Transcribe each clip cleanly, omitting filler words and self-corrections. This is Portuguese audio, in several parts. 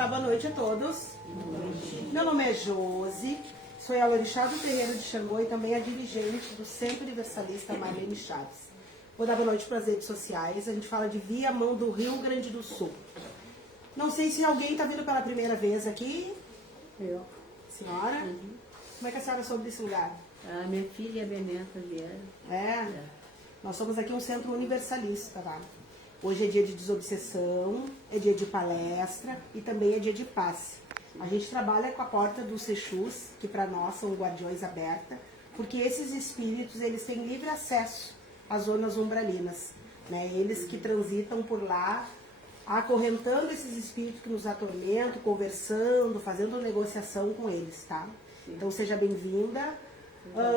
Olá, boa noite a todos. Meu nome é Josi, sou a Alorixá do Terreiro de Xangô e também a dirigente do Centro Universalista Marlene Chaves. Vou dar boa noite para as redes sociais. A gente fala de Viamão do Rio Grande do Sul. Não sei se alguém está vindo pela primeira vez aqui. Eu. Senhora? Como é que a senhora soube desse lugar? A minha filha e a minha neta vieram. É? Nós somos aqui um centro universalista, tá? Hoje é dia de desobsessão, é dia de palestra e também é dia de passe. A gente trabalha com a porta dos Exus, que para nós são guardiões aberta, porque esses espíritos, eles têm livre acesso às zonas umbralinas, né? Eles que transitam por lá, acorrentando esses espíritos que nos atormentam, conversando, fazendo negociação com eles, tá? Então seja bem-vinda.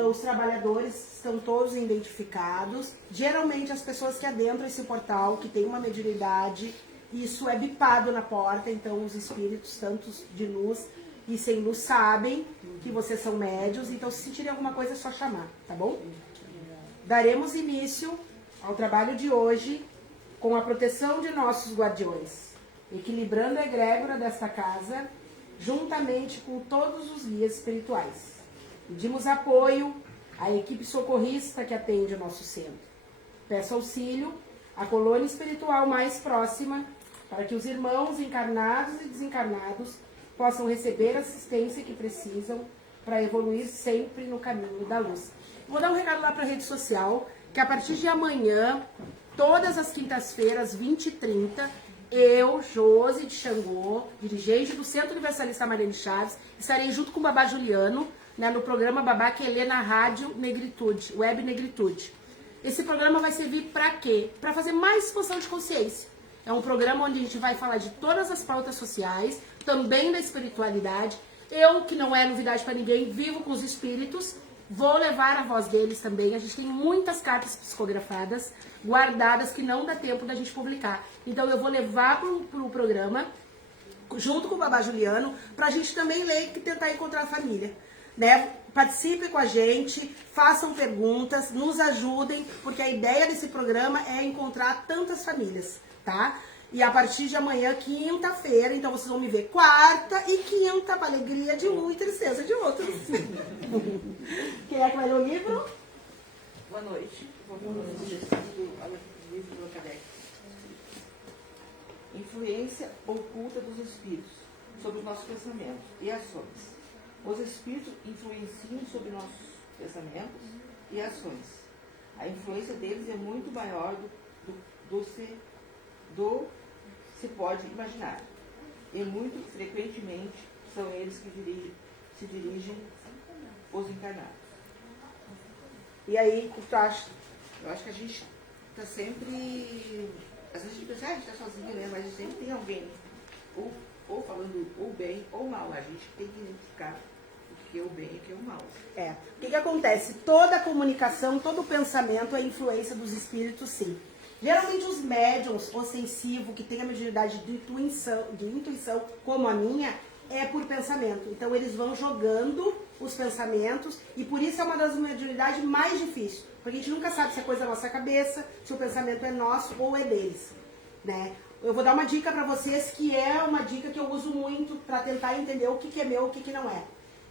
Os trabalhadores estão todos identificados. Geralmente as pessoas que adentram esse portal, que tem uma mediunidade, isso é bipado na porta, então os espíritos, tanto de luz e sem luz, sabem que vocês são médios, então se sentirem alguma coisa é só chamar, tá bom? Daremos início ao trabalho de hoje com a proteção de nossos guardiões, equilibrando a egrégora desta casa, juntamente com todos os guias espirituais. Pedimos apoio à equipe socorrista que atende o nosso centro. Peço auxílio à colônia espiritual mais próxima para que os irmãos encarnados e desencarnados possam receber a assistência que precisam para evoluir sempre no caminho da luz. Vou dar um recado lá para a rede social, que a partir de amanhã, todas as quintas-feiras, 20h30, eu, Josi de Xangô, dirigente do Centro Universalista Marlene Chaves, estarei junto com o Babá Juliano, né, no programa Babá Quelê na Rádio Negritude, Web Negritude. Esse programa vai servir para quê? Para fazer mais expansão de consciência. É um programa onde a gente vai falar de todas as pautas sociais, também da espiritualidade. Eu, que não é novidade para ninguém, vivo com os espíritos, vou levar a voz deles também. A gente tem muitas cartas psicografadas, guardadas, que não dá tempo da gente publicar. Então eu vou levar pro programa, junto com o Babá Juliano, para a gente também ler e tentar encontrar a família. Né? Participem com a gente, façam perguntas, nos ajudem, porque a ideia desse programa é encontrar tantas famílias, tá? E a partir de amanhã, quinta-feira, então vocês vão me ver quarta e quinta, para alegria de um e tristeza de outro. Quem é que vai ler o livro? Boa noite. Vou ler o livro do Kardec. Influência oculta dos espíritos sobre os nossos pensamentos e ações. Os espíritos influenciam sobre nossos pensamentos e ações. A influência deles é muito maior do se pode imaginar. E muito frequentemente são eles que se dirigem os encarnados. E aí, o que tu acha? Eu acho que a gente está sempre... Às vezes a gente pensa, a gente está sozinho, né? Mas sempre tem alguém ou falando ou bem ou mal. A gente tem que identificar o que é o bem e o que é o mal. O que acontece? Toda a comunicação, todo o pensamento é influência dos espíritos, sim. Geralmente os médiums, o sensível, que tem a mediunidade de intuição, como a minha, é por pensamento. Então eles vão jogando os pensamentos e por isso é uma das mediunidades mais difíceis. Porque a gente nunca sabe se é coisa da nossa cabeça, se o pensamento é nosso ou é deles, né? Eu vou dar uma dica para vocês que é uma dica que eu uso muito para tentar entender o que é meu e o que não é.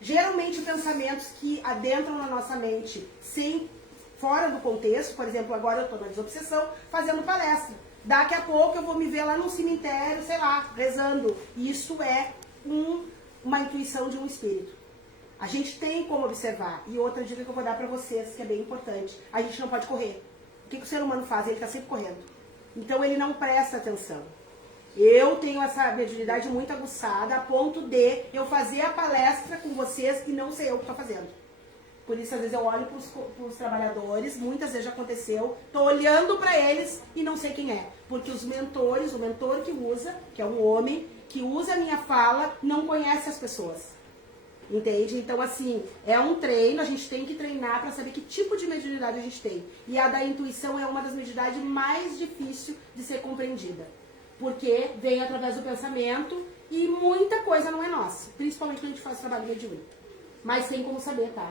Geralmente pensamentos que adentram na nossa mente sem fora do contexto, por exemplo, agora eu estou na desobsessão fazendo palestra. Daqui a pouco eu vou me ver lá num cemitério, sei lá, rezando. Isso é uma intuição de um espírito. A gente tem como observar. E outra dica que eu vou dar para vocês, que é bem importante. A gente não pode correr. O que o ser humano faz? Ele está sempre correndo. Então ele não presta atenção. Eu tenho essa mediunidade muito aguçada a ponto de eu fazer a palestra com vocês e não sei eu o que estou fazendo. Por isso, às vezes, eu olho para os trabalhadores, muitas vezes já aconteceu, estou olhando para eles e não sei quem é. Porque os mentores, o mentor que usa, que é um homem, que usa a minha fala, não conhece as pessoas. Entende? Então, assim, é um treino, a gente tem que treinar para saber que tipo de mediunidade a gente tem. E a da intuição é uma das mediunidades mais difíceis de ser compreendida. Porque vem através do pensamento e muita coisa não é nossa. Principalmente quando a gente faz trabalho mediúnico. Mas tem como saber, tá?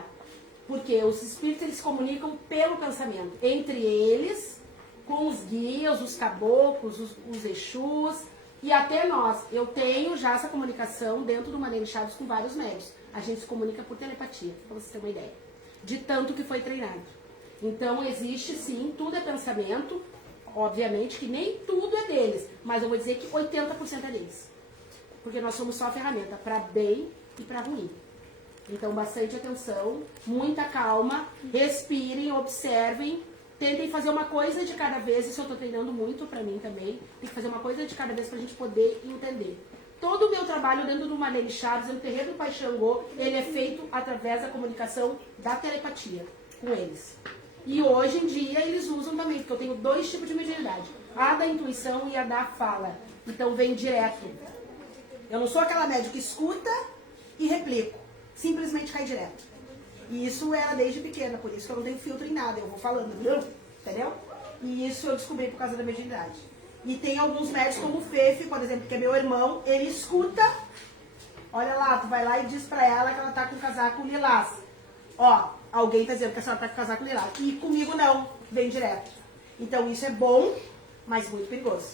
Porque os espíritos, eles se comunicam pelo pensamento. Entre eles, com os guias, os caboclos, os exus e até nós. Eu tenho já essa comunicação dentro do Marlene Chaves com vários médios. A gente se comunica por telepatia, para vocês terem uma ideia. De tanto que foi treinado. Então existe sim, tudo é pensamento. Obviamente que nem tudo é deles. Mas eu vou dizer que 80% é deles. Porque nós somos só a ferramenta para bem e para ruim. Então, bastante atenção, muita calma, respirem, observem, tentem fazer uma coisa de cada vez, isso eu estou treinando muito para mim também, tem que fazer uma coisa de cada vez para a gente poder entender. Todo o meu trabalho dentro do Marlene Chaves, no terreiro do Pai Xangô, ele é feito através da comunicação da telepatia com eles. E hoje em dia eles usam também, porque eu tenho 2 tipos de mediunidade, a da intuição e a da fala. Então vem direto. Eu não sou aquela médica que escuta e replico. Simplesmente cai direto. E isso era desde pequena, por isso que eu não tenho filtro em nada, eu vou falando, entendeu? E isso eu descobri por causa da mediunidade. E tem alguns médicos como o Fefe, por exemplo, que é meu irmão, ele escuta, olha lá, tu vai lá e diz pra ela que ela tá com casaco lilás. Ó, alguém tá dizendo que a senhora tá com casaco lilás. E comigo não, vem direto. Então isso é bom, mas muito perigoso.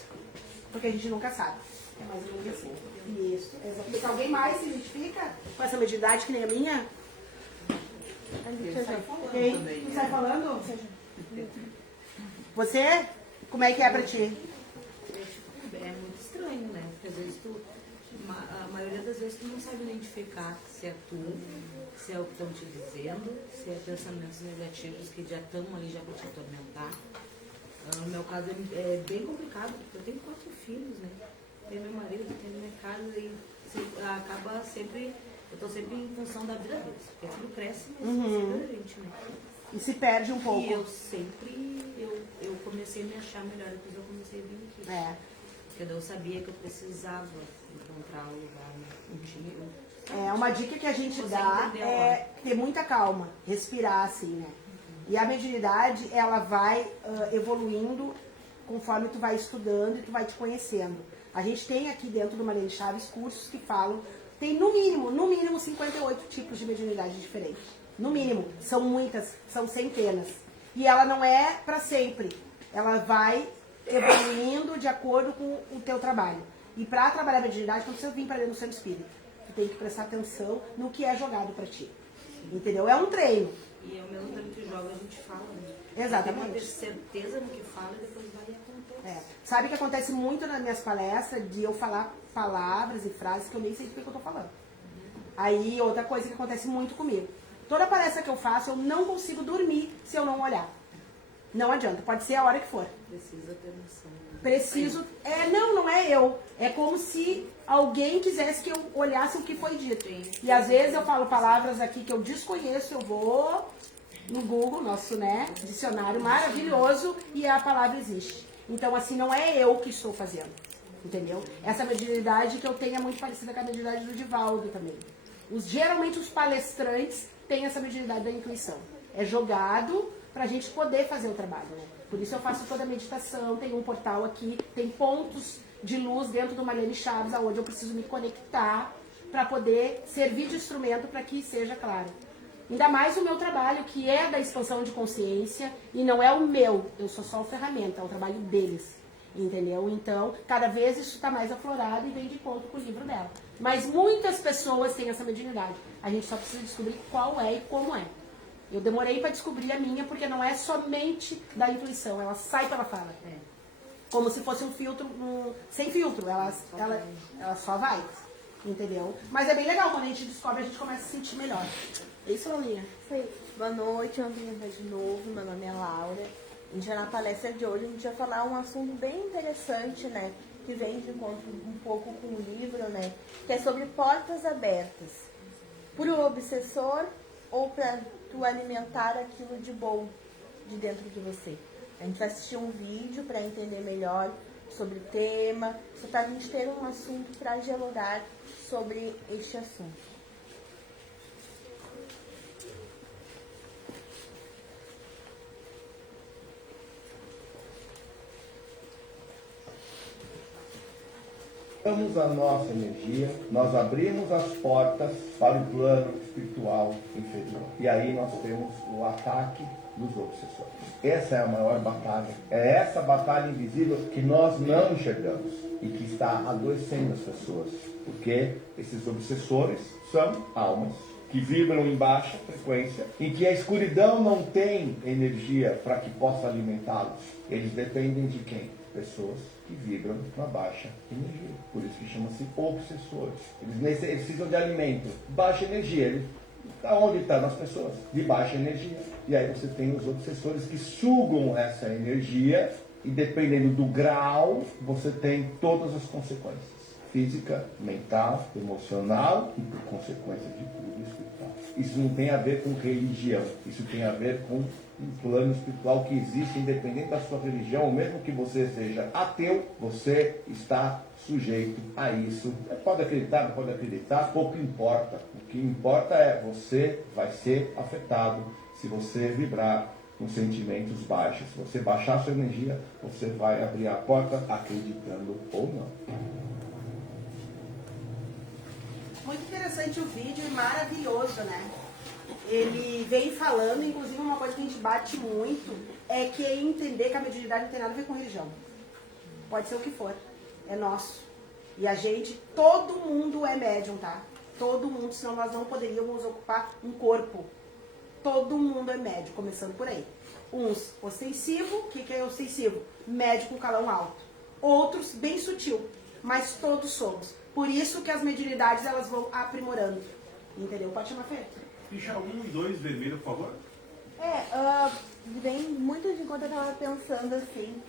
Porque a gente nunca sabe. É mais ou menos assim. Isso, exatamente. Alguém mais se identifica com essa mediunidade que nem a minha? Quem? Tu sai falando? Você? Como é que é pra ti? É muito estranho, né? Porque às vezes a maioria das vezes tu não sabe identificar se é tu, se é o que estão te dizendo, se é pensamentos negativos que já estão ali já para te atormentar. No meu caso é bem complicado, porque eu tenho 4 filhos, né? Tenho meu marido, tenho minha casa e acaba sempre, eu estou sempre em função da vida deles, porque tudo cresce, mas sempre a gente, né? E se perde um pouco. E eu sempre, eu comecei a me achar melhor, depois eu comecei a vir aqui. É. Porque eu sabia que eu precisava encontrar um lugar, né? Um time. Uma dica que a gente dá é ter muita calma, respirar assim, né? E a mediunidade, ela vai evoluindo conforme tu vai estudando e tu vai te conhecendo. A gente tem aqui dentro do Marlene Chaves cursos que falam, tem no mínimo 58 tipos de mediunidade diferentes. No mínimo, são muitas, são centenas. E ela não é para sempre, ela vai evoluindo de acordo com o teu trabalho. E para trabalhar a mediunidade, não precisa vir para dentro do centro espírita. Tu tem que prestar atenção no que é jogado para ti. Entendeu? É um treino. E ao mesmo tempo que joga, a gente fala, né? Exatamente. Tem que ter certeza no que fala e depois vai e acontece. Sabe que acontece muito nas minhas palestras de eu falar palavras e frases que eu nem sei do que eu tô falando. Aí, outra coisa que acontece muito comigo. Toda palestra que eu faço, eu não consigo dormir se eu não olhar. Não adianta, pode ser a hora que for. Precisa ter noção. Preciso... não é eu. É como se alguém quisesse que eu olhasse o que foi dito. E às vezes eu falo palavras aqui que eu desconheço, eu vou no Google, nosso, dicionário maravilhoso, e a palavra existe. Então, assim, não é eu que estou fazendo. Entendeu? Essa mediunidade que eu tenho é muito parecida com a mediunidade do Divaldo também. Geralmente os palestrantes têm essa mediunidade da intuição. É jogado para a gente poder fazer o trabalho, né? Por isso eu faço toda a meditação, tem um portal aqui, tem pontos de luz dentro do Marlene Chaves, onde eu preciso me conectar para poder servir de instrumento para que seja claro. Ainda mais o meu trabalho, que é da expansão de consciência, e não é o meu, eu sou só a ferramenta, é o trabalho deles, entendeu? Então, cada vez isso está mais aflorado e vem de encontro com o livro dela. Mas muitas pessoas têm essa mediunidade, a gente só precisa descobrir qual é e como é. Eu demorei para descobrir a minha, porque não é somente da intuição, ela sai pela fala. Como se fosse um filtro, sem filtro, ela só vai, entendeu? Mas é bem legal, quando a gente descobre, a gente começa a se sentir melhor. É isso, Laurinha? Oi. Boa noite, eu vim de novo, meu nome é Laura. A gente vai na palestra de hoje, a gente vai falar um assunto bem interessante, né? Que vem de encontro um pouco com o livro, né? Que é sobre portas abertas. Pro obsessor ou para tu alimentar aquilo de bom de dentro de você. A gente vai assistir um vídeo para entender melhor sobre o tema, para a gente ter um assunto para dialogar sobre este assunto. Damos a nossa energia, nós abrimos as portas para o plano espiritual inferior. E aí nós temos o ataque dos obsessores. Essa é a maior batalha. É essa batalha invisível que nós não enxergamos e que está adoecendo as pessoas. Porque esses obsessores são almas que vibram em baixa frequência, em que a escuridão não tem energia para que possa alimentá-los. Eles dependem de quem? Pessoas que vibram na baixa energia. Por isso que chama-se obsessores. Eles precisam de alimento. Baixa energia. Onde está? Nas pessoas. De baixa energia. E aí você tem os obsessores que sugam essa energia e dependendo do grau, você tem todas as consequências. Física, mental, emocional e por consequência de tudo espiritual. Isso não tem a ver com religião. Isso tem a ver com um plano espiritual que existe independente da sua religião, ou mesmo que você seja ateu, você está sujeito a isso. Pode acreditar, não pode acreditar, pouco importa. O que importa é você vai ser afetado se você vibrar com sentimentos baixos. Se você baixar a sua energia, você vai abrir a porta acreditando ou não. Muito interessante o vídeo e maravilhoso, né? Ele vem falando, inclusive uma coisa que a gente bate muito, é que é entender que a mediunidade não tem nada a ver com religião. Pode ser o que for, é nosso. E a gente, todo mundo é médium, tá? Todo mundo, senão nós não poderíamos ocupar um corpo. Todo mundo é médium, começando por aí. Uns ostensivo, o que é ostensivo? Médium com calão alto. Outros bem sutil, mas todos somos. Por isso que as mediunidades elas vão aprimorando. Entendeu? Pode chamar, Fê? Ficha 1 e 2 vermelho, por favor. Vem muito de quando eu estava pensando assim,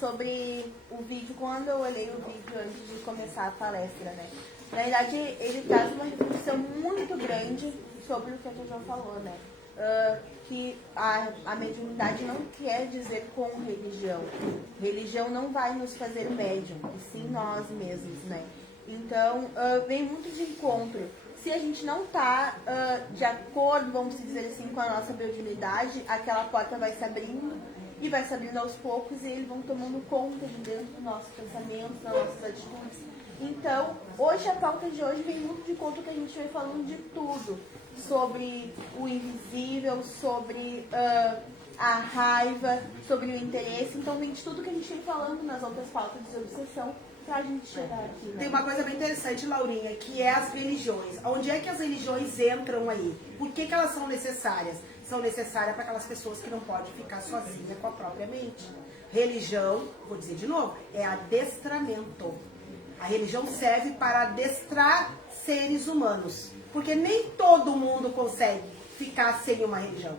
sobre o vídeo, quando eu olhei o vídeo antes de começar a palestra, né? Na verdade, ele traz uma reflexão muito grande sobre o que a Jojo falou, né? Que a mediunidade não quer dizer com religião. Religião não vai nos fazer médium, e sim nós mesmos, né? Então, vem muito de encontro. Se a gente não está de acordo, vamos dizer assim, com a nossa mediunidade, aquela porta vai se abrindo e vai se abrindo aos poucos e eles vão tomando conta de dentro dos nossos pensamentos, das nossas atitudes. Então, hoje, a pauta de hoje vem muito de encontro que a gente vai falando de tudo. Sobre o invisível, sobre a raiva, sobre o interesse. Então, vem de tudo que a gente vem falando nas outras pautas de obsessão pra gente chegar aqui, né? Tem uma coisa bem interessante, Laurinha, que é as religiões. Onde é que as religiões entram aí? Por que elas são necessárias? São necessárias para aquelas pessoas que não podem ficar sozinhas com a própria mente. Religião, vou dizer de novo, é adestramento. A religião serve para adestrar seres humanos. Porque nem todo mundo consegue ficar sem uma religião.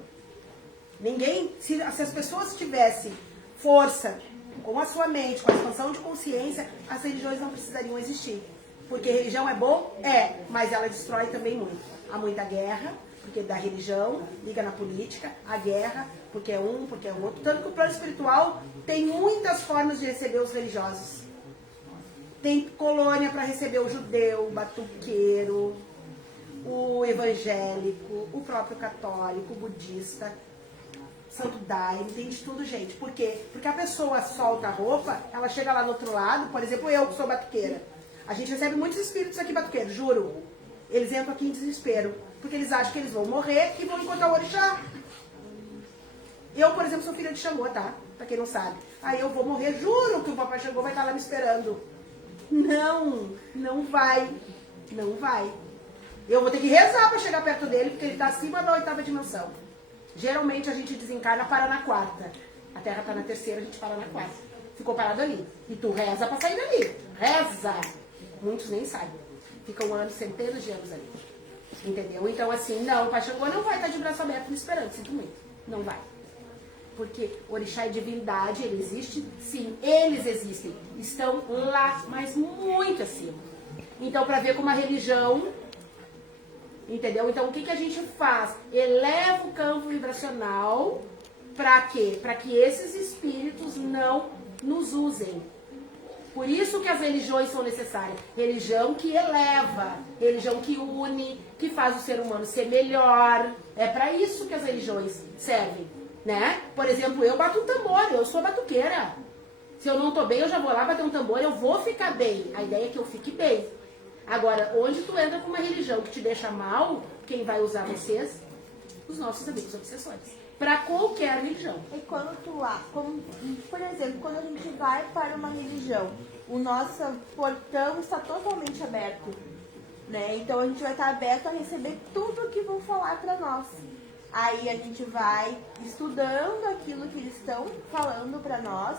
Ninguém, se as pessoas tivessem força com a sua mente, com a expansão de consciência, as religiões não precisariam existir. Porque religião é bom? É, mas ela destrói também muito. Há muita guerra, porque da religião, liga na política, a guerra, porque é um, porque é o outro. Tanto que o plano espiritual tem muitas formas de receber os religiosos. Tem colônia para receber o judeu, o batuqueiro, o evangélico, o próprio católico, o budista, santo daime, tem de tudo, gente. Por quê? Porque a pessoa solta a roupa, ela chega lá do outro lado, por exemplo, eu que sou batuqueira. A gente recebe muitos espíritos aqui batuqueiros, juro. Eles entram aqui em desespero, porque eles acham que eles vão morrer e vão encontrar o orixá. Eu, por exemplo, sou filha de Xangô, tá? Pra quem não sabe. Aí eu vou morrer, juro que o papai Xangô vai estar lá me esperando. Não, não vai. Não vai. Eu vou ter que rezar pra chegar perto dele, porque ele tá acima da 8ª dimensão. Geralmente a gente desencarna, para na 4ª. A Terra tá na 3ª, a gente para na 4ª. Ficou parado ali. E tu reza pra sair dali. Reza. Muitos nem sabem. Ficam anos, centenas de anos ali. Entendeu? Então assim, não, o Pai Xangô não vai estar de braço aberto me esperando, sinto muito. Não vai. Porque orixá é divindade, ele existe, sim, eles existem. Estão lá, mas muito acima. Então, para ver como a religião, entendeu? Então, o que a gente faz? Eleva o campo vibracional, para quê? Para que esses espíritos não nos usem. Por isso que as religiões são necessárias. Religião que eleva, religião que une, que faz o ser humano ser melhor. É para isso que as religiões servem, né? Por exemplo, eu bato um tambor, eu sou batuqueira. Se eu não tô bem, eu já vou lá bater um tambor, eu vou ficar bem. A ideia é que eu fique bem. Agora, onde tu entra com uma religião que te deixa mal, quem vai usar vocês? Os nossos amigos obsessores. Para qualquer religião. E quando por exemplo, quando a gente vai para uma religião, o nosso portão está totalmente aberto, né? Então a gente vai estar aberto a receber tudo o que vão falar para nós. Aí a gente vai estudando aquilo que eles estão falando para nós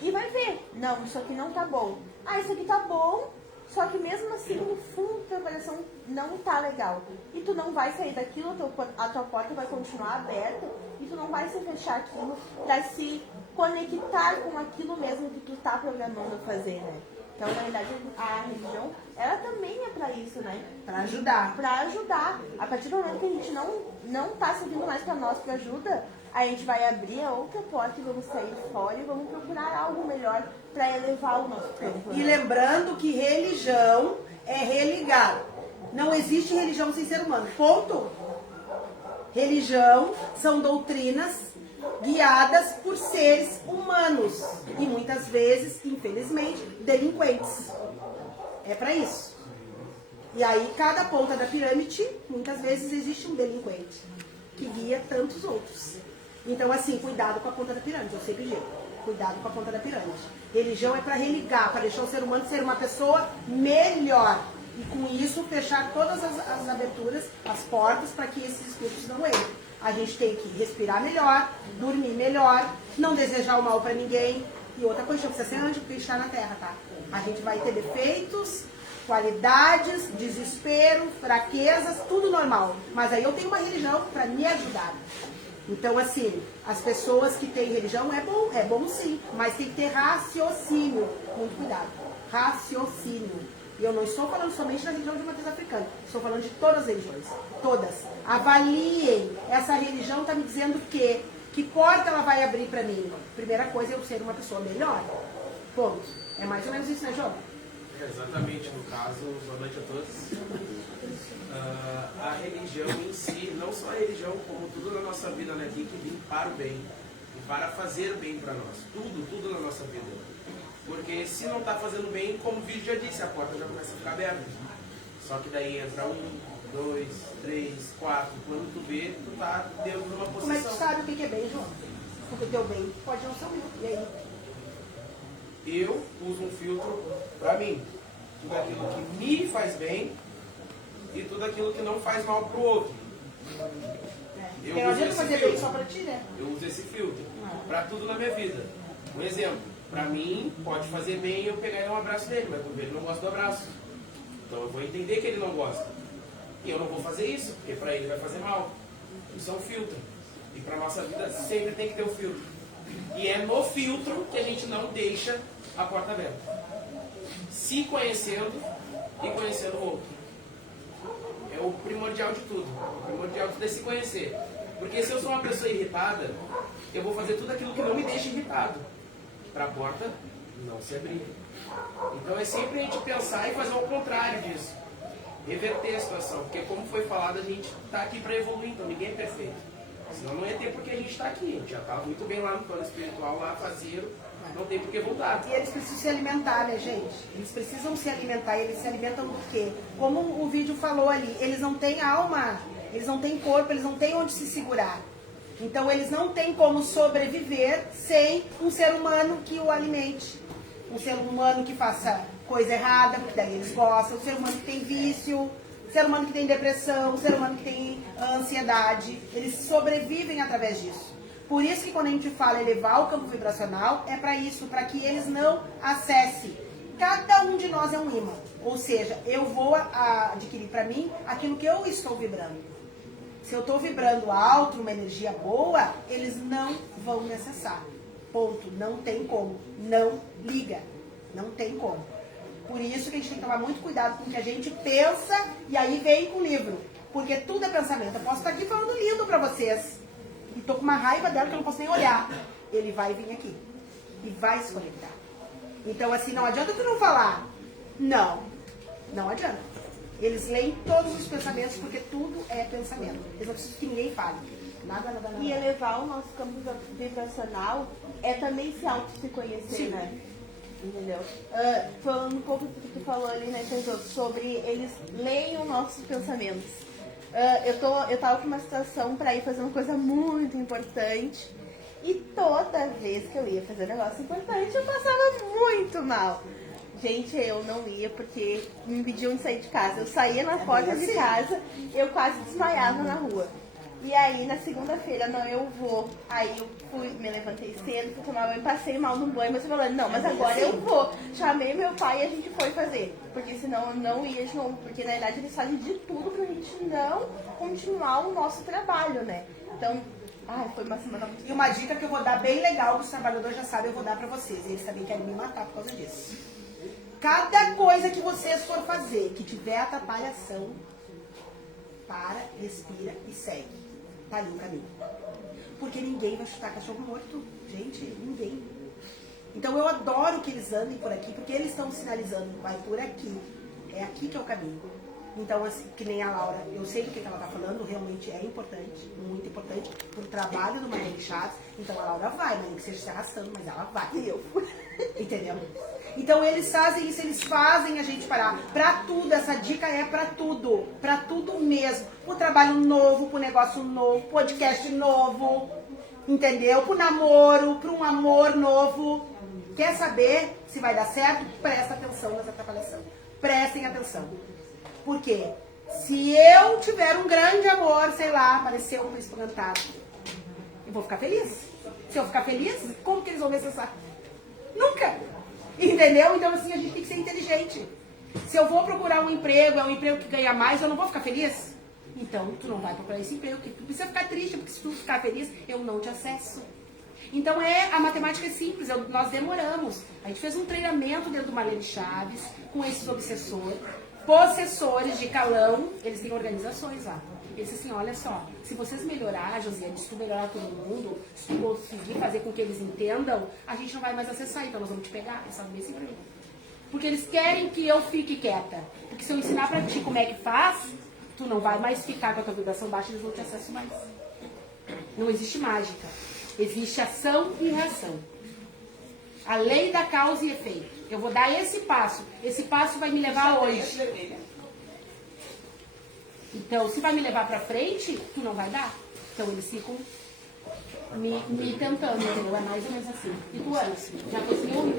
e vai ver, não, isso aqui não tá bom. Ah, isso aqui tá bom, só que mesmo assim no fundo da avaliação não tá legal. E tu não vai sair daquilo, a tua porta vai continuar aberta e tu não vai se fechar aquilo para se conectar com aquilo mesmo que tu tá programando fazer, né? Então, na verdade, a religião, ela também é para isso, né? Para ajudar. Para ajudar. A partir do momento que a gente não tá servindo mais para nós para ajuda, a gente vai abrir a outra porta e vamos sair fora e vamos procurar algo melhor para elevar o nosso campo. E lembrando que religião é religar. Não existe religião sem ser humano. Ponto. Religião são doutrinas guiadas por seres humanos. E muitas vezes, infelizmente, delinquentes. É para isso. E aí, cada ponta da pirâmide, muitas vezes existe um delinquente que guia tantos outros. Então, assim, cuidado com a ponta da pirâmide, eu sempre digo. Cuidado com a ponta da pirâmide. Religião é para religar, para deixar o ser humano ser uma pessoa melhor. E com isso, fechar todas as aberturas, as portas, para que esses espíritos não entrem. A gente tem que respirar melhor, dormir melhor, não desejar o mal para ninguém. E outra coisa, não precisa ser anjo, porque a gente está na Terra, tá? A gente vai ter defeitos, qualidades, desespero, fraquezas, tudo normal. Mas aí eu tenho uma religião para me ajudar. Então, assim, as pessoas que têm religião é bom sim, mas tem que ter raciocínio. Muito cuidado. Raciocínio. E eu não estou falando somente da religião de matriz africana, estou falando de todas as religiões. Todas. Avaliem. Essa religião está me dizendo que porta ela vai abrir para mim? Primeira coisa é eu ser uma pessoa melhor. Ponto. É mais ou menos isso, né, João? Exatamente, no caso, boa noite a todos. A religião em si, não só a religião, como tudo na nossa vida, né, tem que vir para o bem, e para fazer bem para nós. Tudo na nossa vida. Porque se não está fazendo bem, como o vídeo já disse, a porta já começa a ficar aberta. Só que daí entra 1, 2, 3, 4, quando tu vê, tu tá dentro de uma posição. Como é que tu sabe o que é bem, João? Porque o teu bem pode não ser o meu. E aí? Eu uso um filtro para mim. Tudo aquilo que me faz bem e tudo aquilo que não faz mal pro outro. Eu Não uso adianta esse fazer filtro. bem só pra ti, né? Eu uso esse filtro para tudo na minha vida. Um exemplo, para mim pode fazer bem eu pegar e dar um abraço nele, mas por ver ele não gosta do abraço. Então eu vou entender que ele não gosta. E eu não vou fazer isso, porque para ele vai fazer mal. Isso é um filtro. E para nossa vida sempre tem que ter um filtro. E é no filtro que a gente não deixa a porta aberta. Se conhecendo e conhecendo o outro. É o primordial de tudo. O primordial de tudo é se conhecer. Porque se eu sou uma pessoa irritada, eu vou fazer tudo aquilo que não me deixa irritado. Para a porta não se abrir. Então é sempre a gente pensar e fazer o contrário disso. Reverter a situação. Porque como foi falado, a gente está aqui para evoluir, então ninguém é perfeito. Senão não ia ter porque a gente está aqui. A gente já estava muito bem lá no plano espiritual, lá fazer não tem por que voltar. E eles precisam se alimentar, né, gente? Eles precisam se alimentar. E eles se alimentam do quê? Como o vídeo falou ali, eles não têm alma, eles não têm corpo, eles não têm onde se segurar. Então eles não têm como sobreviver sem um ser humano que o alimente. Um ser humano que faça coisa errada, porque daí eles gostam. Um ser humano que tem vício, um ser humano que tem depressão, um ser humano que tem ansiedade. Eles sobrevivem através disso. Por isso que quando a gente fala elevar o campo vibracional, é para isso, para que eles não acessem. Cada um de nós é um imã. Ou seja, eu vou adquirir para mim aquilo que eu estou vibrando. Se eu estou vibrando alto, uma energia boa, eles não vão me acessar. Ponto. Não tem como. Não liga. Não tem como. Por isso que a gente tem que tomar muito cuidado com o que a gente pensa e aí vem com o livro. Porque tudo é pensamento. Eu posso estar aqui falando lindo para vocês. E tô com uma raiva dela que eu não posso nem olhar. Ele vai vir aqui. E vai se conectar. Então, assim, não adianta tu não falar. Não. Não adianta. Eles leem todos os pensamentos porque tudo é pensamento. Eles não precisam que ninguém fale. Nada, nada, nada. E elevar o nosso campo vibracional é também se conhecer, Sim. né? Entendeu? Falando um pouco do que tu falou ali, né, Tesouro, sobre eles leem os nossos pensamentos. Eu tava com uma situação pra ir fazer uma coisa muito importante e toda vez que eu ia fazer um negócio importante eu passava muito mal. Gente, eu não ia porque me impediam de sair de casa. Eu saía na porta de casa, eu quase desmaiava na rua. E aí, na segunda-feira, não, eu vou. Aí eu me levantei cedo, fui tomar banho, passei mal no banho, mas eu falei, não, mas agora eu vou. Chamei meu pai e a gente foi fazer. Porque senão eu não ia de novo. Porque, na verdade, eles fazem de tudo pra gente não continuar o nosso trabalho, né? Então, foi uma semana muito... E uma dica que eu vou dar bem legal, que os trabalhadores já sabem, eu vou dar pra vocês. Eles também querem me matar por causa disso. Cada coisa que vocês for fazer, que tiver atrapalhação, para, respira e segue. Tá ali o caminho. Porque ninguém vai chutar cachorro morto. Gente, ninguém. Então eu adoro que eles andem por aqui, porque eles estão sinalizando, vai por aqui. É aqui que é o caminho. Então, assim, que nem a Laura, eu sei do que ela tá falando, realmente é importante, muito importante, pro trabalho do Mariane Chaves. Então a Laura vai, mas nem que seja se arrastando, mas ela vai. E eu fui. Entendeu? Então eles fazem isso, eles fazem a gente parar. Pra tudo, essa dica é pra tudo mesmo. Pro trabalho novo, pro negócio novo, podcast novo, entendeu? Pro namoro, pro um amor novo. Quer saber se vai dar certo? Presta atenção nessa atrapalhação. Prestem atenção. Por quê? Se eu tiver um grande amor, sei lá, apareceu um príncipe encantado, eu vou ficar feliz. Se eu ficar feliz, como que eles vão me acessar? Nunca! Entendeu? Então, assim, a gente tem que ser inteligente. Se eu vou procurar um emprego, é um emprego que ganha mais, eu não vou ficar feliz? Então, tu não vai procurar esse emprego, porque tu precisa ficar triste, porque se tu ficar feliz, eu não te acesso. Então, a matemática é simples, nós demoramos. A gente fez um treinamento dentro do Mariane Chaves, com esses obsessores, possessores de calão, eles têm organizações lá. Eles dizem assim, olha só, se vocês melhorar, Josiane, se tu melhorar todo mundo, se tu conseguir fazer com que eles entendam, a gente não vai mais acessar, então nós vamos te pegar. Eles falam bem assim pra mim. Porque eles querem que eu fique quieta. Porque se eu ensinar pra ti como é que faz, tu não vai mais ficar com a tua vibração baixa, eles não te acessam mais. Não existe mágica. Existe ação e reação. A lei da causa e efeito. Eu vou dar esse passo. Esse passo vai me levar aonde? Então, se vai me levar pra frente, tu não vai dar. Então, eles ficam me tentando, entendeu? É mais ou menos assim. E tu, Ana, já conseguiu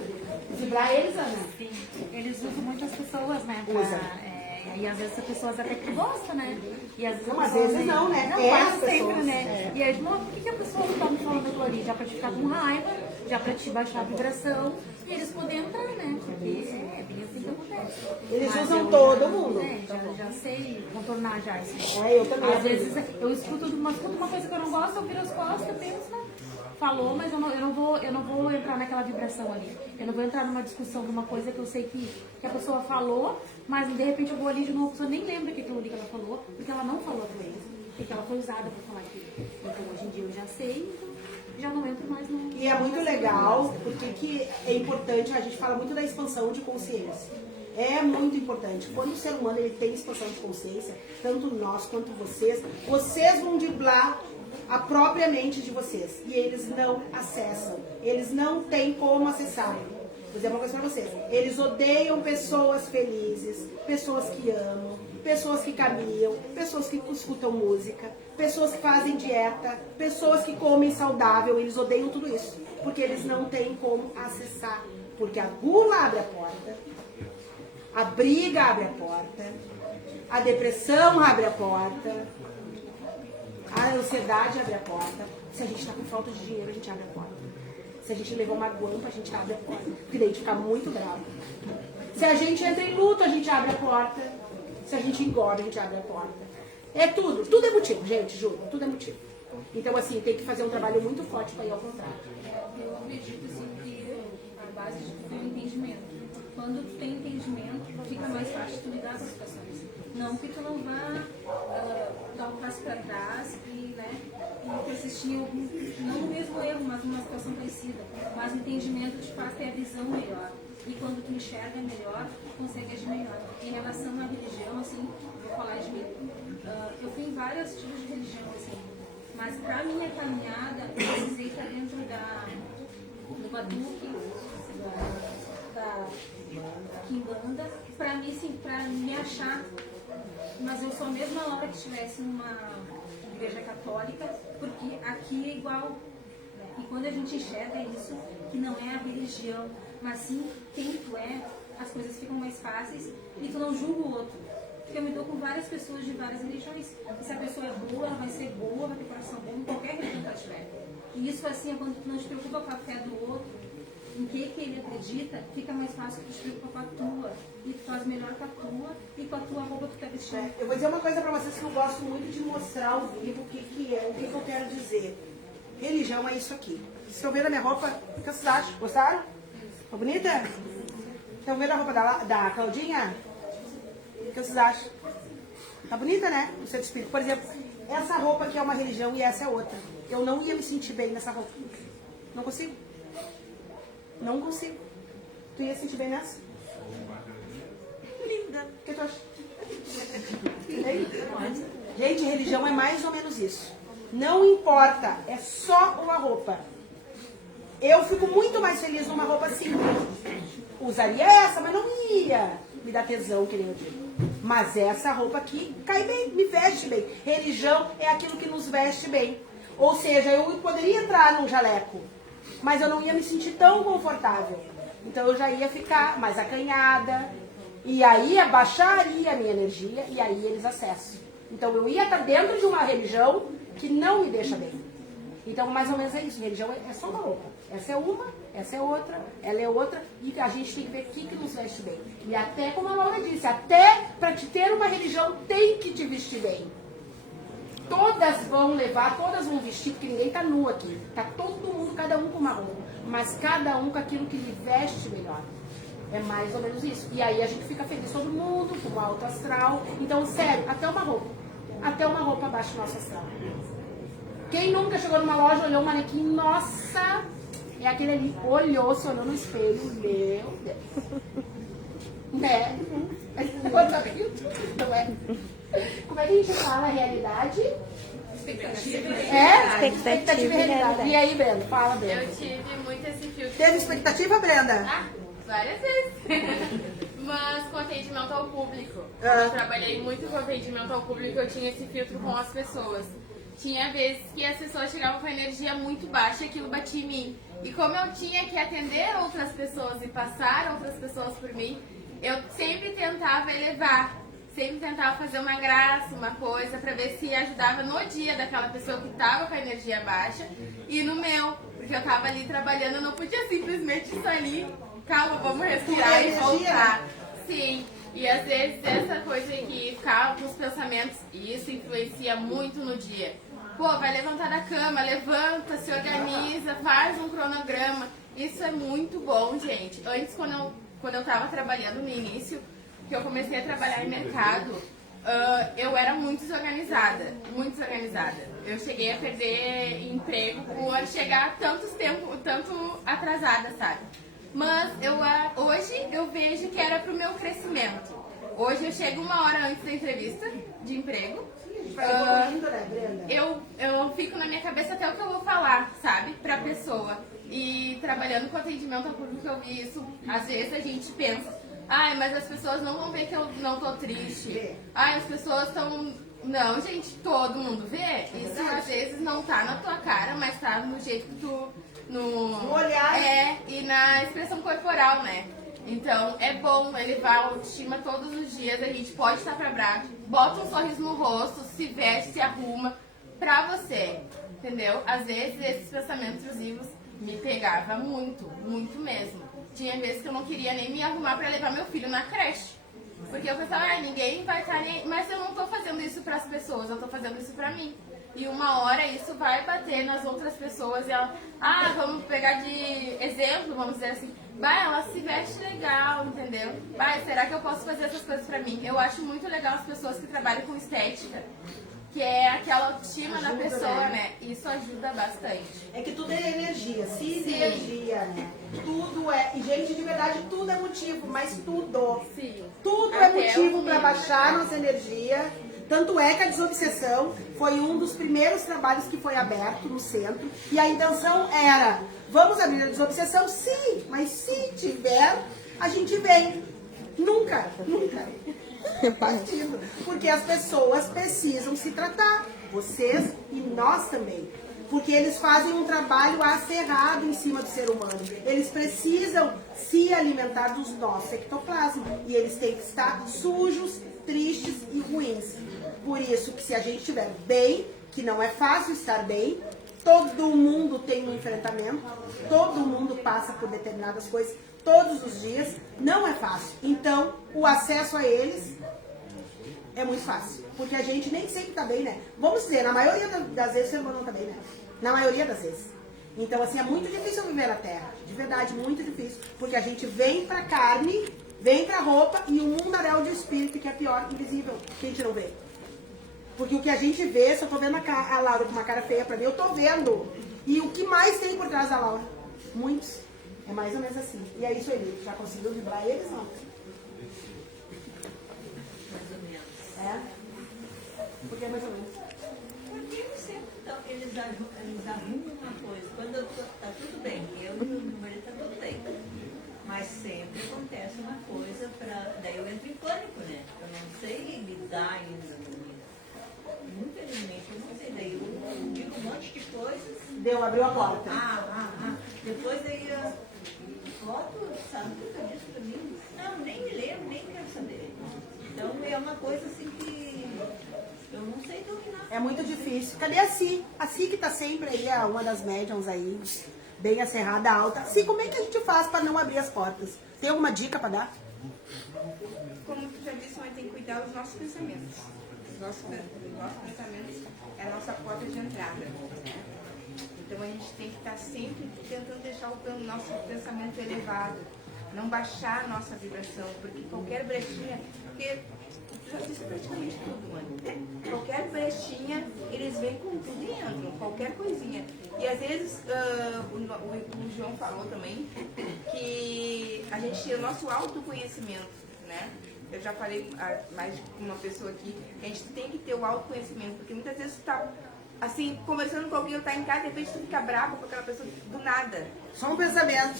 vibrar eles, Ana? Sim. Eles usam muito as pessoas, né? Usa. E às vezes as pessoas até que gostam, né? E às vezes, Não, às vezes não, né? Não, É quase as sempre, pessoas, né? E aí, por que a pessoa não tá me falando aquilo ali? Já pra te ficar com raiva, já pra te baixar a vibração, e eles poderem entrar, né? Porque é bem assim que acontece. Eles Mas usam eu todo já, mundo. Né, já sei contornar já isso. Eu também. Às vezes eu escuto uma coisa que eu não gosto, eu viro as costas, penso, né? Falou, mas eu não vou entrar naquela vibração ali. Eu não vou entrar numa discussão de uma coisa que eu sei que a pessoa falou, mas de repente eu vou ali de novo, a pessoa nem lembra que aquilo ali que ela falou, porque ela não falou a coisa, porque ela foi usada para falar aquilo. Então hoje em dia eu já sei, então já não entro mais no... E é muito legal, porque que é importante, a gente fala muito da expansão de consciência. É muito importante. Quando o ser humano ele tem expansão de consciência, tanto nós quanto vocês vão driblar a própria mente de vocês. E eles não acessam. Eles não têm como acessar. Vou dizer uma coisa pra vocês. Eles odeiam pessoas felizes, pessoas que amam, pessoas que caminham, pessoas que escutam música, pessoas que fazem dieta, pessoas que comem saudável. Eles odeiam tudo isso. Porque eles não têm como acessar. Porque a gula abre a porta, a briga abre a porta, a depressão abre a porta, a ansiedade abre a porta. Se a gente está com falta de dinheiro, a gente abre a porta. Se a gente levar uma guampa, a gente abre a porta. Porque daí a gente fica muito bravo. Se a gente entra em luto, a gente abre a porta. Se a gente engorda, a gente abre a porta. É tudo. Tudo é motivo, gente, juro. Tudo é motivo. Então, assim, tem que fazer um trabalho muito forte para ir ao contrário. Eu acredito, assim, que a base de tudo é o entendimento. Quando tu tem entendimento, fica mais fácil tu lidar com as situações. Não que tu não vá dar um passo para trás e, né, e persistir em algum, não no mesmo erro, mas numa situação parecida. Mas o entendimento te faz ter a visão melhor. E quando tu enxerga melhor, tu consegue agir melhor. Em relação à religião, assim, vou falar de mim. Eu tenho vários tipos de religião, assim. Mas para minha caminhada, eu precisei estar dentro do Batuque, da Quimbanda, para mim, sim, para me achar. Mas eu sou a mesma hora que estivesse numa igreja católica, porque aqui é igual. E quando a gente enxerga isso, que não é a religião, mas sim quem tu é, as coisas ficam mais fáceis e tu não julga o outro. Porque eu me dou com várias pessoas de várias religiões. E se a pessoa é boa, ela vai ser boa, vai ter coração bom em qualquer religião que ela tiver. E isso, assim, é quando tu não te preocupa com a fé do outro, em que ele acredita, fica mais fácil que tu te preocupa com a tua. E tu faz melhor com a tua e com a tua roupa que tu tá vestindo. Eu vou dizer uma coisa pra vocês que eu gosto muito de mostrar ao vivo o que é, o que eu quero dizer. Religião é isso aqui. Vocês estão vendo a minha roupa? O que vocês acham? Gostaram? Tá bonita? Estão vendo a roupa da Claudinha? O que vocês acham? Tá bonita, né? O seu espírito. Por exemplo, essa roupa aqui é uma religião e essa é outra. Eu não ia me sentir bem nessa roupa. Não consigo. Não consigo. Tu ia se sentir bem nessa? Linda. O que tu acha? Gente, religião é mais ou menos isso. Não importa, é só uma roupa. Eu fico muito mais feliz numa roupa simples. Usaria essa, mas não ia me dar tesão, que nem eu digo. Mas essa roupa aqui cai bem, me veste bem. Religião é aquilo que nos veste bem. Ou seja, eu poderia entrar num jaleco, mas eu não ia me sentir tão confortável. Então eu já ia ficar mais acanhada. E aí abaixaria a minha energia e aí eles acessam. Então eu ia estar dentro de uma religião que não me deixa bem. Então mais ou menos é isso. Religião é só uma roupa. Essa é uma, essa é outra, ela é outra. E a gente tem que ver o que nos veste bem. E até, como a Laura disse, até para te ter uma religião tem que te vestir bem. Todas vão levar, todas vão vestir, porque ninguém está nu aqui. Está todo mundo, cada um com uma roupa. Mas cada um com aquilo que lhe veste melhor. É mais ou menos isso. E aí a gente fica feliz, todo mundo, com o alto astral. Então, sério, até uma roupa. Até uma roupa abaixo do nosso astral. Quem nunca chegou numa loja, olhou um manequim, nossa, é aquele ali, olhou, se olhou no espelho, meu Deus. Né? Não é? Como é que a gente fala a realidade? Expectativa. Expectativa e realidade. E aí, Brenda? Fala, Brenda. Eu tive muito esse filtro. Teve expectativa, Brenda? Ah, várias vezes. Mas com atendimento ao público. Eu trabalhei muito com atendimento ao público, eu tinha esse filtro com as pessoas. Tinha vezes que as pessoas chegavam com energia muito baixa e aquilo batia em mim. E como eu tinha que atender outras pessoas e passar outras pessoas por mim, eu sempre tentava elevar. Sempre tentava fazer uma graça, uma coisa, pra ver se ajudava no dia daquela pessoa que tava com a energia baixa e no meu. Porque eu tava ali trabalhando, eu não podia simplesmente sair, calma, vamos respirar e voltar. Sim, e às vezes essa coisa que ficava com os pensamentos, isso influencia muito no dia. Pô, vai levantar da cama, levanta, se organiza, faz um cronograma. Isso é muito bom, gente. Antes, quando eu tava trabalhando no início, que eu comecei a trabalhar em mercado, eu era muito desorganizada, muito desorganizada. Eu cheguei a perder emprego por chegar tanto atrasada, sabe? Mas hoje eu vejo que era pro meu crescimento. Hoje eu chego 1 hora antes da entrevista de emprego gente vai evoluindo, né, Brenda? Eu fico na minha cabeça até o que eu vou falar, sabe? Pra pessoa. E trabalhando com atendimento ao público eu vi isso. Às vezes a gente pensa, ai, mas as pessoas não vão ver que eu não tô triste. Ai, as pessoas estão... Não, gente, todo mundo vê. Isso às vezes não tá na tua cara, mas tá no jeito que tu... No olhar. E na expressão corporal, né? Então, é bom elevar a autoestima todos os dias. A gente pode estar pra baixo, bota um sorriso no rosto, se veste, se arruma pra você, entendeu? Às vezes, esses pensamentos intrusivos me pegavam muito, muito mesmo. Tinha vezes que eu não queria nem me arrumar pra levar meu filho na creche. Porque eu pensava, ninguém vai estar nem... Mas eu não tô fazendo isso pras pessoas, eu tô fazendo isso pra mim. E uma hora isso vai bater nas outras pessoas e ela, vamos pegar de exemplo, vamos dizer assim, ela se veste legal, entendeu? Será que eu posso fazer essas coisas pra mim? Eu acho muito legal as pessoas que trabalham com estética, que é aquela autoestima da pessoa, né? Isso ajuda bastante. É que tudo é energia, sinergia, né? Tudo é, e gente, de verdade, tudo é motivo, mas tudo. Sim. Tudo é motivo para baixar nossa energia. Tanto é que a desobsessão foi um dos primeiros trabalhos que foi aberto no centro. E a intenção era, vamos abrir a desobsessão? Sim, mas se tiver, a gente vem. Nunca. Partido. Porque as pessoas precisam se tratar. Vocês e nós também. Porque eles fazem um trabalho acerrado em cima do ser humano. Eles precisam se alimentar dos nossos ectoplasmas. E eles têm que estar sujos, tristes e ruins. Por isso que se a gente estiver bem, que não é fácil estar bem, todo mundo tem um enfrentamento, todo mundo passa por determinadas coisas todos os dias, não é fácil. Então, o acesso a eles é muito fácil. Porque a gente nem sempre está bem, né? Vamos dizer, na maioria das vezes o ser humano não está bem, né? Na maioria das vezes. Então, assim, é muito difícil viver na Terra. De verdade, muito difícil. Porque a gente vem pra carne, vem pra roupa e o mundaréu de espírito, que é pior, invisível, que a gente não vê. Porque o que a gente vê, se eu tô vendo a Laura com uma cara feia pra mim, eu tô vendo. E o que mais tem por trás da Laura? Muitos. É mais ou menos assim. E é isso aí. Já conseguiu vibrar eles, não? Mais ou menos. É? Porque é mais ou menos. Porque sempre eles arrumam uma coisa. Quando tá tudo bem, eu e o meu marido tá tudo bem. Mas sempre acontece uma coisa daí eu entro em pânico, né? Eu não sei lidar ainda comigo. Infelizmente, eu não sei. Daí eu digo um monte de coisas. Abriu a porta. Depois daí foto, sabe tudo disso pra mim? Não, nem me lembro, nem quero saber. Então é uma coisa assim que eu não sei dominar. É muito difícil. Cadê a Si? A Si que tá sempre aí, uma das médiums aí, bem acerrada, alta. Si, como é que a gente faz para não abrir as portas? Tem alguma dica para dar? Como tu já disse, mas tem que cuidar dos nossos pensamentos. Os nossos pensamentos é a nossa porta de entrada. Né? Então a gente tem que estar sempre tentando deixar o nosso pensamento elevado, não baixar a nossa vibração, porque qualquer brechinha, porque tu já disse praticamente tudo, mano. Qualquer brechinha, eles vêm com tudo e entram, qualquer coisinha. E às vezes, o João falou também, que a gente, o nosso autoconhecimento, né? Eu já falei mais com uma pessoa aqui, que a gente tem que ter o autoconhecimento, porque muitas vezes tu tá assim, conversando com alguém, tá em casa, de repente tu fica bravo com aquela pessoa do nada. Só um pensamento.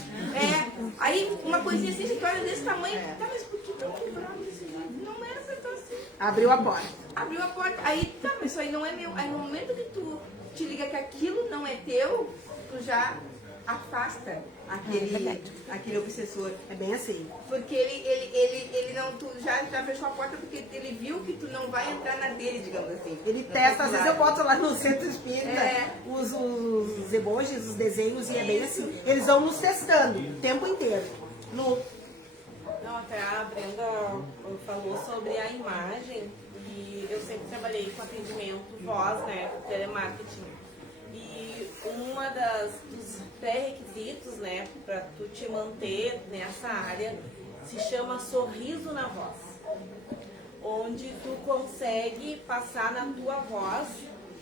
Aí uma coisinha assim, que olha desse tamanho, tá, mas por que eu bravo desse jeito? Não era pra estar assim. Abriu a porta. Abriu a porta, aí tá, mas isso aí não é meu. Aí no momento que tu te liga que aquilo não é teu, tu já afasta aquele obsessor. É bem assim. Porque ele não, tu já fechou a porta porque ele viu que tu não vai entrar na dele, digamos assim. Ele testa, às vezes eu boto lá no centro espírita os emojis, os desenhos, e é bem assim. Eles vão nos testando o tempo inteiro. Não, até a Brenda falou sobre a imagem, e eu sempre trabalhei com atendimento voz, né, telemarketing. E uma dos pré-requisitos, né, para tu te manter nessa área, se chama sorriso na voz, onde tu consegue passar na tua voz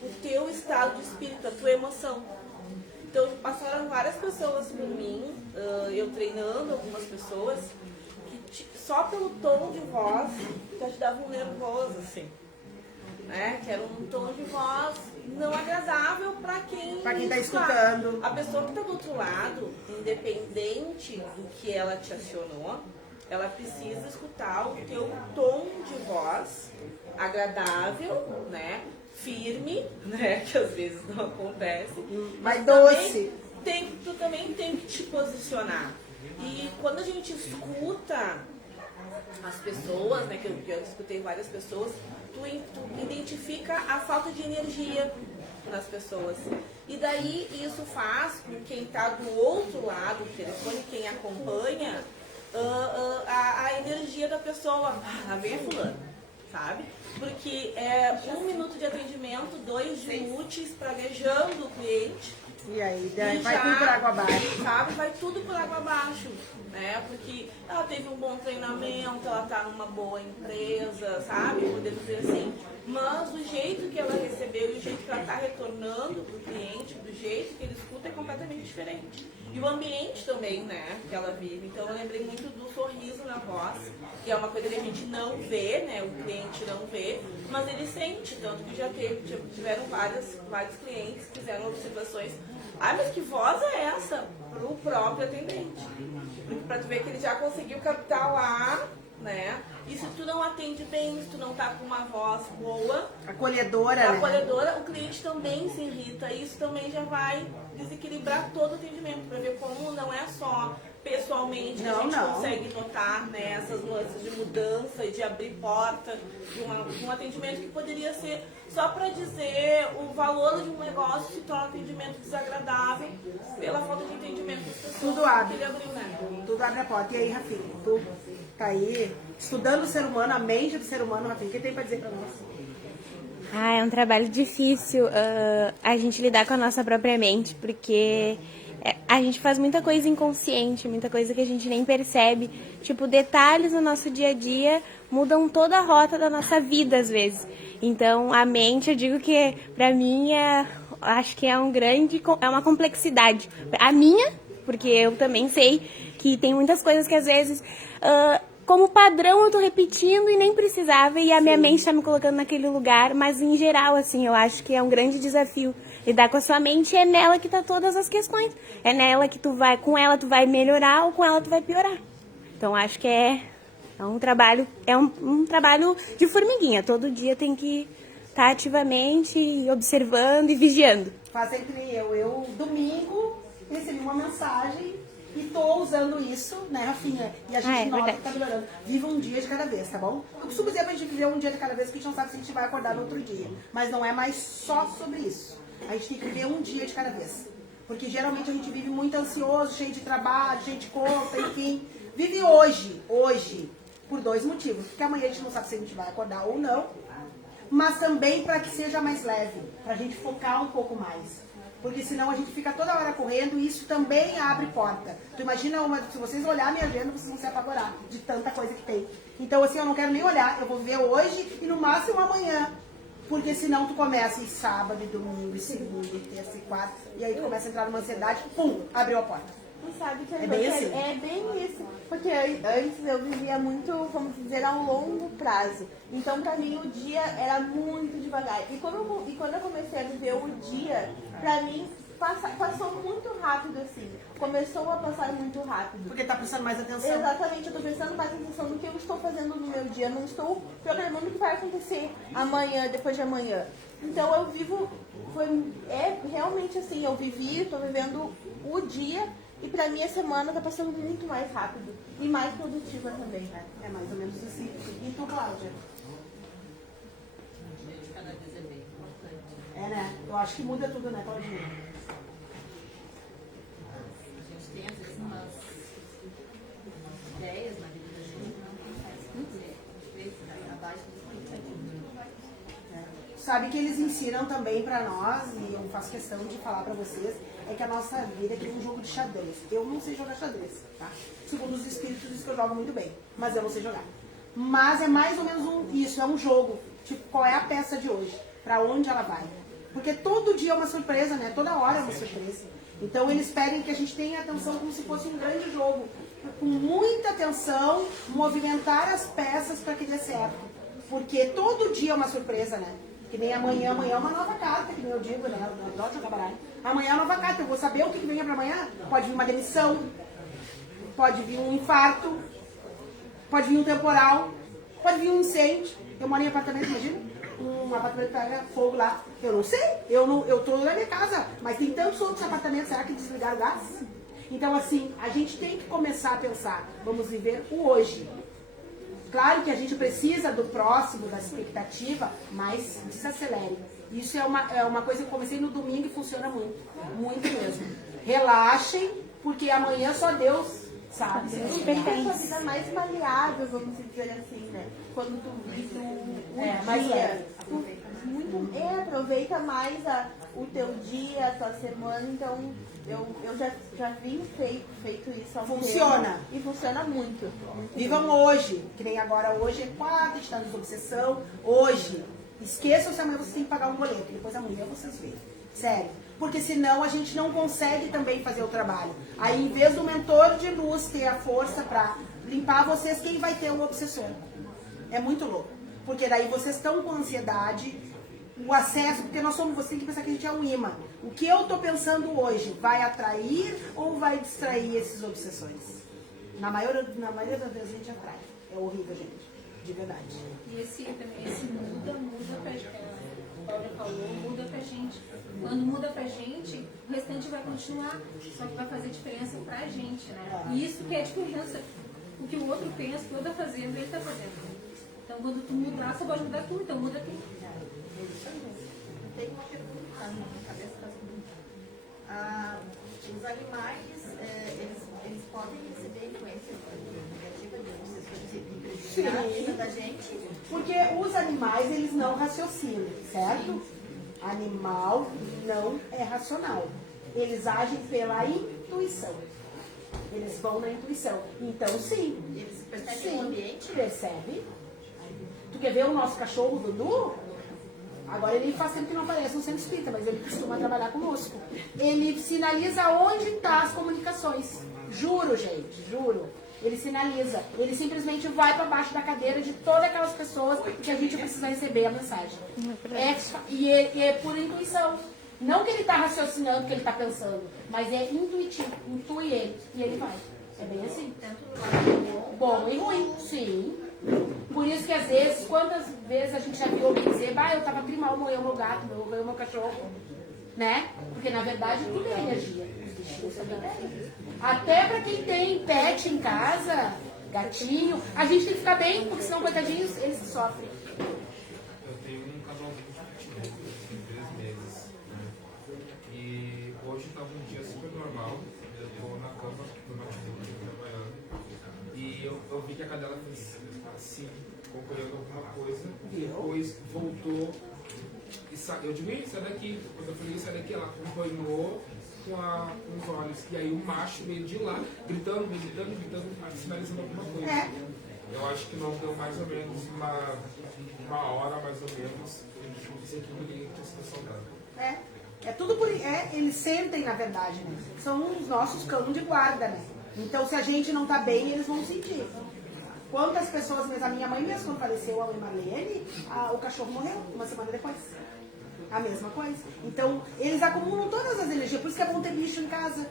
o teu estado de espírito, a tua emoção. Então, passaram várias pessoas por mim, eu treinando algumas pessoas, que só pelo tom de voz já te dava um nervoso, assim. né? Que era um tom de voz não agradável para quem tá escutando. A pessoa que está do outro lado, independente do que ela te acionou, ela precisa escutar o teu tom de voz agradável, né? Firme, né? Que às vezes não acontece. Mas doce. Tu também tem que te posicionar. E quando a gente escuta as pessoas, né? Que eu escutei várias pessoas, tu identifica a falta de energia nas pessoas. E daí isso faz com quem está do outro lado do telefone, quem acompanha, a energia da pessoa. Lá vem a fulana, sabe? Porque é 1 minuto de atendimento, 2 úteis, praguejando o cliente. E aí, vai tudo por água abaixo. Sabe, vai tudo por água abaixo, né? Porque ela teve um bom treinamento, ela tá numa boa empresa, sabe? Podemos dizer assim. Mas o jeito que ela recebeu e o jeito que ela tá retornando pro cliente, do jeito que ele escuta, é completamente diferente. E o ambiente também, né, que ela vive. Então eu lembrei muito do sorriso na voz, que é uma coisa que a gente não vê, né, o cliente não vê, mas ele sente, tanto que já tiveram vários clientes que fizeram observações. Ah, mas que voz é essa? Pro próprio atendente. Porque pra tu ver que ele já conseguiu captar lá, né? E se tu não atende bem, se tu não tá com uma voz boa, acolhedora, né? O cliente também se irrita. E isso também já vai desequilibrar todo o atendimento, para ver como não é só pessoalmente que a gente consegue notar, né, essas nuances de mudança e de abrir porta de um atendimento que poderia ser só para dizer o valor de um negócio se torna um atendimento desagradável pela falta de entendimento das pessoas. Tudo abre. Que ele abriu, né? Tudo abre a porta. E aí, Rafinha, tu tá aí estudando o ser humano, a mente do ser humano, Rafinha, o que tem para dizer para nós? É um trabalho difícil a gente lidar com a nossa própria mente, porque a gente faz muita coisa inconsciente, muita coisa que a gente nem percebe. Tipo, detalhes no nosso dia a dia mudam toda a rota da nossa vida, às vezes. Então, a mente, eu digo que, pra mim, acho que é uma complexidade. A minha, porque eu também sei que tem muitas coisas que, às vezes, como padrão, eu tô repetindo e nem precisava, e a minha mente tá me colocando naquele lugar. Mas, em geral, assim, eu acho que é um grande desafio lidar com a sua mente, é nela que tá todas as questões. É nela que com ela tu vai melhorar ou com ela tu vai piorar. Então acho que é um trabalho de formiguinha. Todo dia tem que estar ativamente observando e vigiando. Fazem que nem eu. Eu, domingo, recebi uma mensagem e tô usando isso, né, Rafinha? E a gente nota que tá melhorando. Viva um dia de cada vez, tá bom? Eu costumo dizer pra gente viver um dia de cada vez, porque a gente não sabe se a gente vai acordar no outro dia. Mas não é mais só sobre isso. A gente tem que viver um dia de cada vez. Porque geralmente a gente vive muito ansioso, cheio de trabalho, cheio de conta, enfim. Vive hoje, por 2 motivos. Porque amanhã a gente não sabe se a gente vai acordar ou não. Mas também para que seja mais leve, pra gente focar um pouco mais. Porque senão a gente fica toda hora correndo e isso também abre porta. Tu imagina, se vocês olharem minha agenda, vocês vão se apavorar de tanta coisa que tem. Então assim, eu não quero nem olhar, eu vou ver hoje e no máximo amanhã. Porque senão tu começa em sábado, e domingo, e segunda, e terça, e quarta, e aí tu começa a entrar numa ansiedade, pum, abriu a porta. Tu sabe que é bem assim. É bem isso. Porque antes eu vivia muito, vamos dizer, a longo prazo. Então pra mim o dia era muito devagar. E quando eu comecei a viver o dia, pra mim passou muito rápido assim. Começou a passar muito rápido. Porque tá prestando mais atenção. Exatamente, eu tô prestando mais atenção no que eu estou fazendo no meu dia. Não estou programando o que vai acontecer amanhã, depois de amanhã. Então eu vivo, realmente assim, eu tô vivendo o dia e pra mim a semana tá passando muito mais rápido. E mais produtiva também. É mais ou menos assim. E tu, Cláudia? Cada vez é bem importante. É, né? Eu acho que muda tudo, né, Claudinha? Tem às vezes umas ideias na vida da gente que não faz sentido, abaixo do expectativa. Sabe que eles ensinam também pra nós, e eu faço questão de falar pra vocês, é que a nossa vida é que um jogo de xadrez. Eu não sei jogar xadrez, tá? Segundo os espíritos, diz que eu jogo muito bem, mas eu não sei jogar. Mas é mais ou menos isso, é um jogo. Tipo, qual é a peça de hoje? Pra onde ela vai? Porque todo dia é uma surpresa, né? Toda hora é uma surpresa. Então eles pedem que a gente tenha atenção como se fosse um grande jogo. Com muita atenção, movimentar as peças para que dê certo. Porque todo dia é uma surpresa, né? Que nem amanhã é uma nova carta, que nem eu digo, né? Eu adoro jogar baralho. Amanhã é uma nova carta, eu vou saber o que vem pra amanhã. Pode vir uma demissão, pode vir um infarto, pode vir um temporal, pode vir um incêndio. Eu moro em apartamento, imagina? Um apartamento pega fogo lá. Eu não sei, eu tô na minha casa, mas tem tantos outros apartamentos, será que desligaram o gás? Então, assim, a gente tem que começar a pensar, vamos viver o hoje. Claro que a gente precisa do próximo, da expectativa, mas desacelere. Isso é uma coisa que eu comecei no domingo e funciona muito, muito mesmo. Relaxem, porque amanhã só Deus sabe. Tu tem a tua vida mais maleável, vamos dizer assim, né? Quando tu vive o mais dia, leve. aproveita mais o teu dia, a tua semana, então eu já vi feito isso há um Funciona. tempo, e funciona muito. Vivam hoje, que nem agora, hoje é quarta, a gente está nos obsessão, hoje. Esqueçam se amanhã vocês têm que pagar um boleto, depois amanhã vocês veem. Sério. Porque senão a gente não consegue também fazer o trabalho. Aí, em vez do mentor de luz ter a força para limpar vocês, quem vai ter o obsessor? É muito louco. Porque daí vocês estão com ansiedade, o acesso, porque você tem que pensar que a gente é um imã. O que eu estou pensando hoje vai atrair ou vai distrair essas obsessões? Na maioria das vezes a gente atrai. É horrível, gente. De verdade. E esse muda pra gente. A Paula falou, muda pra gente. Quando muda pra gente, o restante vai continuar. Só que vai fazer diferença pra gente, né? E isso que é a diferença. O que o outro pensa, o que o outro tá fazendo, ele tá fazendo. Então quando tu mudar, você pode mudar tudo. Então muda tudo. Tem uma pergunta na minha cabeça. Os animais, eles podem receber influência negativa de obsessores negativas da gente? Porque os animais, eles não raciocinam, certo? Animal não é racional. Eles agem pela intuição. Eles vão na intuição. Então, sim. Eles percebem o ambiente? Percebe. Tu quer ver o nosso cachorro, Dudu? Agora ele faz tempo que não aparece no centro espírita, mas ele costuma trabalhar conosco. Ele sinaliza onde estão as comunicações. Juro, gente, juro. Ele sinaliza. Ele simplesmente vai para baixo da cadeira de todas aquelas pessoas que a gente precisa receber a mensagem. É por intuição. Não que ele está raciocinando, que ele está pensando, mas é intuitivo. Intui ele e ele vai. É bem assim. Bom e ruim, sim. Por isso que às vezes, quantas vezes a gente já viu alguém dizer, eu tava mal, morreu meu gato, morreu meu cachorro, né? Porque na verdade tudo é energia. Até pra quem tem pet em casa, gatinho, a gente tem que ficar bem, porque senão, coitadinhos, eles sofrem. Eu tenho um casalzinho de tem 3 meses, né? E hoje tava um dia super normal, eu tô na cama do notebook trabalhando, e eu vi que a cadela fez assim, acompanhando alguma coisa, depois voltou e eu digo, sai daqui. Quando eu falei, sai daqui, ela acompanhou com os olhos. E aí o macho veio de lá, gritando, sinalizando alguma coisa. Eu acho que não deu mais ou menos uma hora, mais ou menos, isso aqui que a situação dela. É tudo por... eles sentem, na verdade, né? São os nossos cães de guarda, né? Então, se a gente não tá bem, eles vão sentir. Quantas pessoas, mesmo a minha mãe mesmo, quando faleceu, a mãe Marlene, o cachorro morreu uma semana depois. A mesma coisa. Então, eles acumulam todas as energias. Por isso que é bom ter bicho em casa.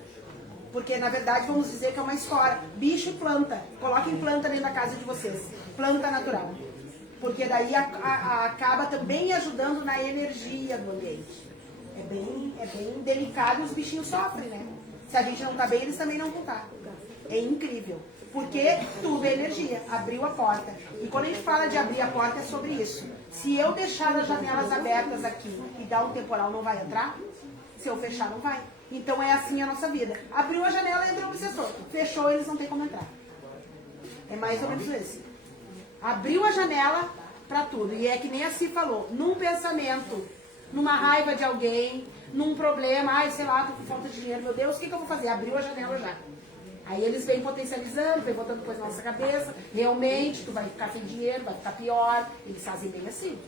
Porque, na verdade, vamos dizer que é uma escola. Bicho e planta. Coloquem planta dentro da casa de vocês. Planta natural. Porque daí acaba também ajudando na energia do ambiente. É bem delicado e os bichinhos sofrem, né? Se a gente não tá bem, eles também não vão estar. É incrível. Porque tudo é energia. Abriu a porta. E quando a gente fala de abrir a porta, é sobre isso. Se eu deixar as janelas abertas aqui e dar um temporal, não vai entrar? Se eu fechar, não vai. Então é assim a nossa vida. Abriu a janela, entra o obsessor. Fechou, eles não têm como entrar. É mais ou menos isso. Abriu a janela para tudo. E é que nem a Si falou. Num pensamento, numa raiva de alguém, num problema, sei lá, tô com falta de dinheiro, meu Deus, o que eu vou fazer? Abriu a janela já. Aí eles vêm potencializando, vêm botando coisa na nossa cabeça. Realmente, tu vai ficar sem dinheiro, vai ficar pior. Eles fazem bem assim.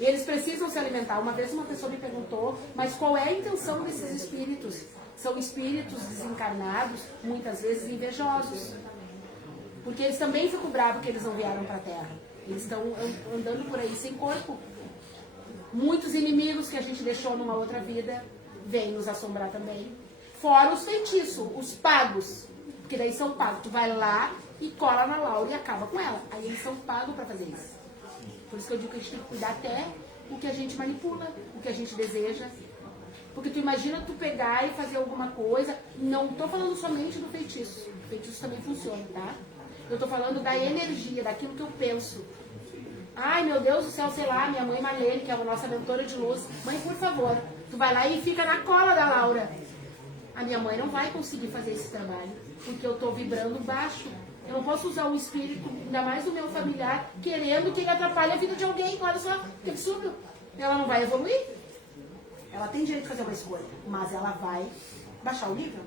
E eles precisam se alimentar. Uma vez uma pessoa me perguntou, mas qual é a intenção desses espíritos? São espíritos desencarnados, muitas vezes invejosos. Porque eles também ficam bravos que eles não vieram para a Terra. Eles estão andando por aí sem corpo. Muitos inimigos que a gente deixou numa outra vida vêm nos assombrar também. Fora os feitiços, os pagos. Porque daí são pagos. Tu vai lá e cola na Laura e acaba com ela. Aí eles são pagos pra fazer isso. Por isso que eu digo que a gente tem que cuidar até o que a gente manipula, o que a gente deseja. Porque tu imagina tu pegar e fazer alguma coisa. Não tô falando somente do feitiço. O feitiço também funciona, tá? Eu tô falando da energia, daquilo que eu penso. Ai, meu Deus do céu, sei lá, minha mãe Marlene, que é a nossa mentora de luz. Mãe, por favor, tu vai lá e fica na cola da Laura. A minha mãe não vai conseguir fazer esse trabalho, porque eu tô vibrando baixo. Eu não posso usar o espírito, ainda mais do meu familiar, querendo que ele atrapalhe a vida de alguém. Olha só, que absurdo. Ela não vai evoluir. Ela tem direito de fazer uma escolha, mas ela vai baixar o nível.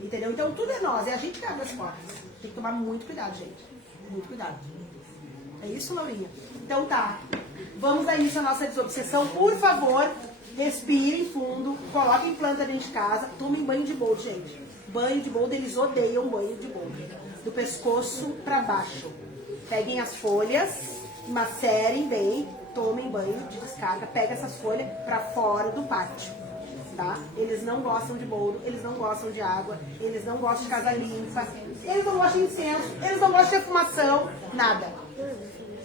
Entendeu? Então tudo é nós, é a gente que abre as portas. Tem que tomar muito cuidado, gente. Muito cuidado. É isso, Laurinha? Então tá. Vamos dar início à nossa desobsessão. Por favor, respirem fundo, coloquem planta dentro de casa, tomem banho de boldo, gente. Banho de boldo, eles odeiam banho de boldo. Do pescoço pra baixo. Peguem as folhas, macerem bem, tomem banho de descarga, peguem essas folhas pra fora do pátio. Tá? Eles não gostam de boldo, eles não gostam de água, eles não gostam de casa limpa, eles não gostam de incenso, eles não gostam de defumação, nada.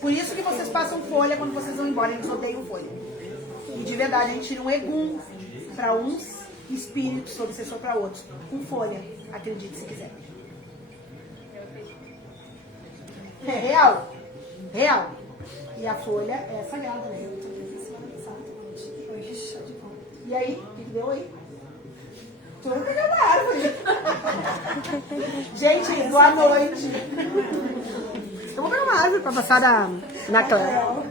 Por isso que vocês passam folha quando vocês vão embora, eles odeiam folha. E de verdade, a gente tira um egum para uns, espíritos obsessor para outros, com folha, acredite se quiser. É real, real. E a folha é sagrada, né? E aí, o que deu aí? Tu vai pegar uma árvore. Gente, boa noite. Eu vou pegar uma árvore pra passar na Clara.